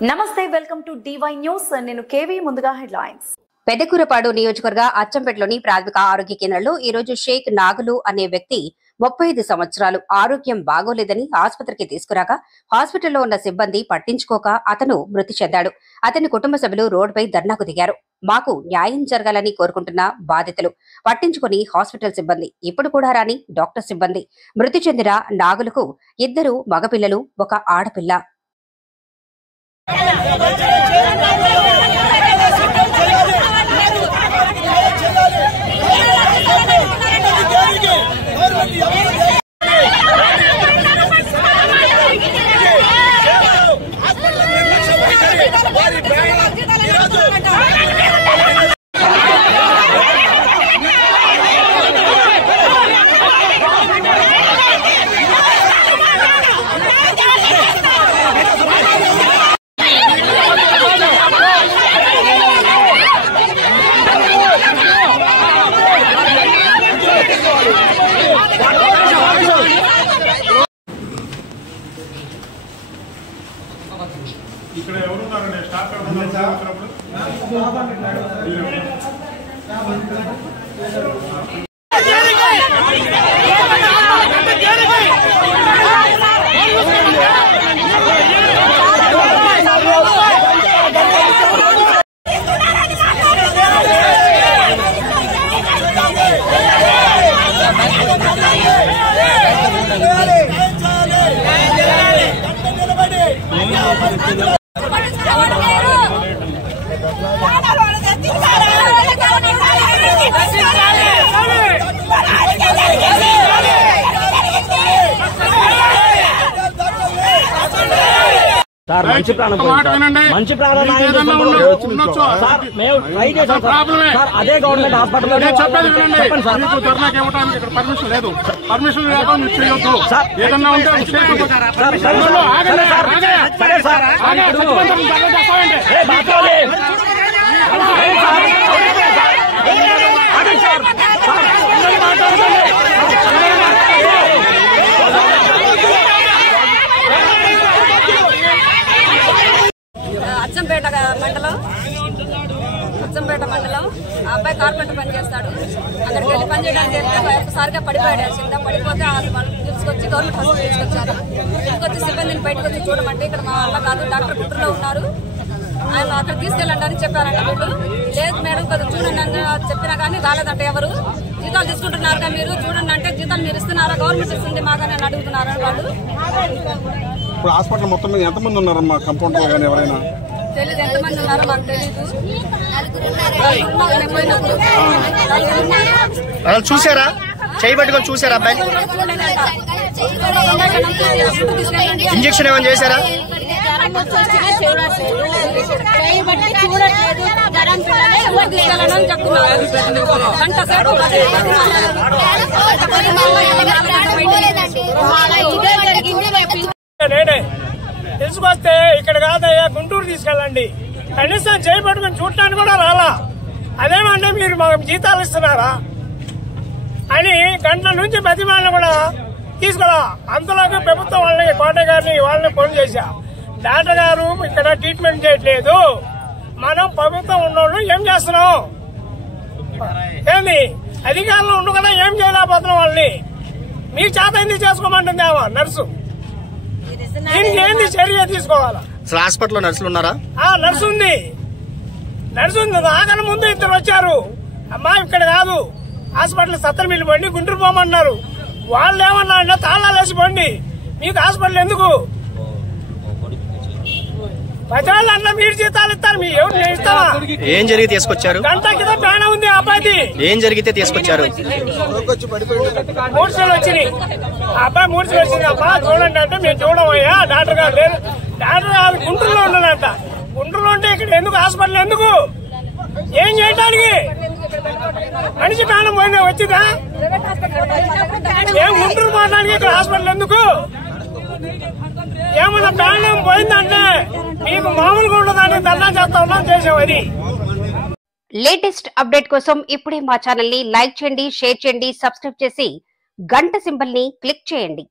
నమస్తే, welcome to DY news. నేను KV. ముందుగా హెడ్లైన్స్. పెదకూరపాడు నియోజకవర్గ అచ్చంపేటలోని ప్రాథమిక ఆరోగ్య కేంద్రంలో ఈ రోజు షేక్ నాగులు అనే వ్యక్తి 35 సంవత్సరాలు ఆరోగ్యం బాగోలేదని ఆసుపత్రికి తీసుకురాగా హాస్పిటల్లో ఉన్న సిబ్బంది పట్టించుకోక అతను మృతి చెందాడు. అతని కుటుంబ సభ్యులు రోడ్డుపై ధర్నాకు దిగారు. మాకు న్యాయం జరగాలని కోరుకుంటున్న బాధితులు పట్టించుకుని హాస్పిటల్ సిబ్బంది ఇప్పుడు కూడా రాని డాక్టర్ సిబ్బంది. మృతి చెందిన నాగులకు 2 మగపిల్లలు, 1 ఆడపిల్ల. ఇక్కడ ఎవరున్నారండి? స్టాఫ్ ఎవరున్నారు? సార్ మంచి ప్రాణం మంచి ప్రాణం అదే గవర్నమెంట్ హాస్పిటల్ పర్మిషన్ లేదు. పర్మిషన్ లేకుండా చేయొద్దు. ఏదన్నా ఉంటే సరే సార్ అచ్చంపేట మండలం ఆ అబ్బాయి కార్పెంటర్ పని చేస్తాడు. అక్కడికి వెళ్ళి పని చేయడానికి వెళ్తే ఒకసారిగా పడిపోయాడు. కింద పడిపోతే వాళ్ళు తీసుకొచ్చి గవర్నమెంట్ హాస్పిటల్ తీసుకొచ్చారు. తీసుకొచ్చి సిబ్బందిని బయటకు వచ్చి చూడమంటే ఇక్కడ మా వల్ల కాదు, డాక్టర్ గుంటూరులో ఉన్నారు, ఆయన అక్కడ తీసుకెళ్ళండి అని చెప్పారంట. వీళ్ళు లేదు మేడం కదా చూడండి అని చెప్పినా కానీ రాలేదంట. ఎవరు జీతాలు తీసుకుంటున్నారుగా మీరు చూడండి అంటే జీతాలు మీరు ఇస్తున్నారా, గవర్నమెంట్ ఇస్తుంది మాకని అని అడుగుతున్నారని వాళ్ళు. ఇప్పుడు హాస్పిటల్ మొత్తం మీద ఎంతమంది ఉన్నారమ్మా? కంపౌండర్ కానీ ఎవరైనా తెలీదు, ఎంతమంది ఉన్నారో మాకు తెలీదు. చూసారా? చేయబట్టుకొని చూసారా? అబ్బాయి ఇంజక్షన్ ఏమైనా చేశారా? తీసుకొస్తే ఇక్కడ కాదయ్యా గుంటూరు తీసుకెళ్ళండి, కనీసం చేయబట్టుకుని చూడటానికి కూడా రాలా. అదేమంటే మీరు మాకు జీతాలు ఇస్తున్నారా అని గంటల నుంచి బతిమాలను కూడా తీసుకురా. అంతలోకి ప్రభుత్వం వాళ్ళని కోటయ్య గారిని వాళ్ళని ఫోన్ చేశా. డాక్టర్ గారు ఇక్కడ ట్రీట్మెంట్ చేయట్లేదు, మనం ప్రభుత్వం ఉన్నోళ్ళు ఏం చేస్తున్నాం ఏంది, అధికారులు ఉండు కదా ఏం చేయలేకపోతున్నాం వాళ్ళని. మీ చేత ఎందుకు చేసుకోమంటుంది ఆమె నర్సు, దీనికి ఏంది చర్య తీసుకోవాలా? అసలు హాస్పిటల్లో నర్సులు ఉన్నారా? నర్సు ఉంది, నర్సు ఉంది. ఆగన ముందు 2 వచ్చారు. అమ్మా ఇక్కడ కాదు హాస్పిటల్ సత్తర్ మిల్లి పండి గుంటూరు పోమన్నారు. వాళ్ళు ఏమన్నా తాళాలు వేసి పండి మీకు హాస్పిటల్ ఎందుకు? ప్రజలు అన్న మీరు జీతాలు ఇస్తారు, మీ ఎవరు ఇస్తావా? ఏం జరిగి తీసుకొచ్చారు? గంట కింద ప్రాణం ఉంది ఆ అబ్బాయిది. ఏం జరిగితే తీసుకొచ్చారు? 3 సార్లు వచ్చినాయి. ఆ అబ్బాయి 3 సార్లు వచ్చింది. అబ్బా చూడండి అంటే మేము చూడమయ్యా, డాక్టర్ గారు లేరు. డాక్టర్ గారు గుంటూరులో ఉన్నాడంట. గుంటూరులో ఉంటే ఇక్కడ ఎందుకు హాస్పిటల్ ఎందుకు? ఏం చేయడానికి? మనిషి ప్రాణం పోయినా వచ్చిందా? ఏం గుంటూరు పోవడానికి ఇక్కడ హాస్పిటల్ ఎందుకు? ఏమన్నా ప్రాణం పోయిందంటే మీకు మామూలుగా ఉండదని ధర్నా చేస్తా ఉన్నాం, చేసాం. అది లేటెస్ట్ అప్డేట్ కోసం ఇప్పుడే మా ఛానల్ ని లైక్ చేయండి, షేర్ చేయండి, సబ్స్క్రైబ్ చేసి గంట సింబల్ ని క్లిక్ చేయండి.